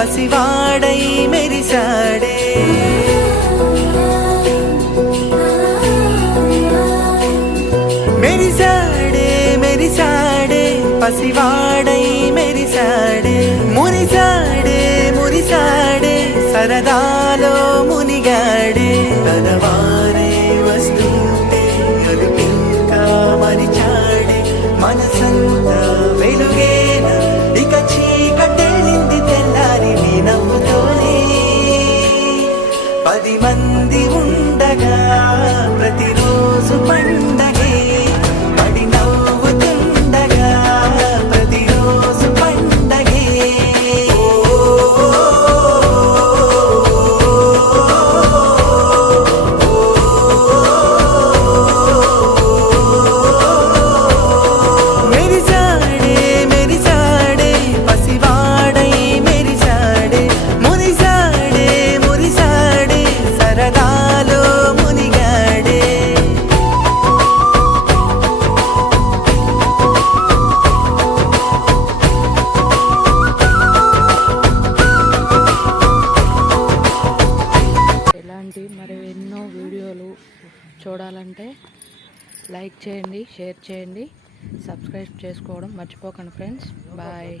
పసివాడై మెరిశాడే. మెరిశాడే మెరిశాడే పసివాడై మెరిశాడే. మురిశాడే మురిశాడే సరదాలో మునిగాడే. తన వారే వస్తుంటే అలుపింకా మరిచాడే. మనసంతా മതിമന്ന ఇలాంటి మరి ఎన్నో వీడియోలు చూడాలంటే లైక్ చేయండి షేర్ చేయండి సబ్స్క్రైబ్ చేసుకోవడం మర్చిపోకండి ఫ్రెండ్స్. బాయ్.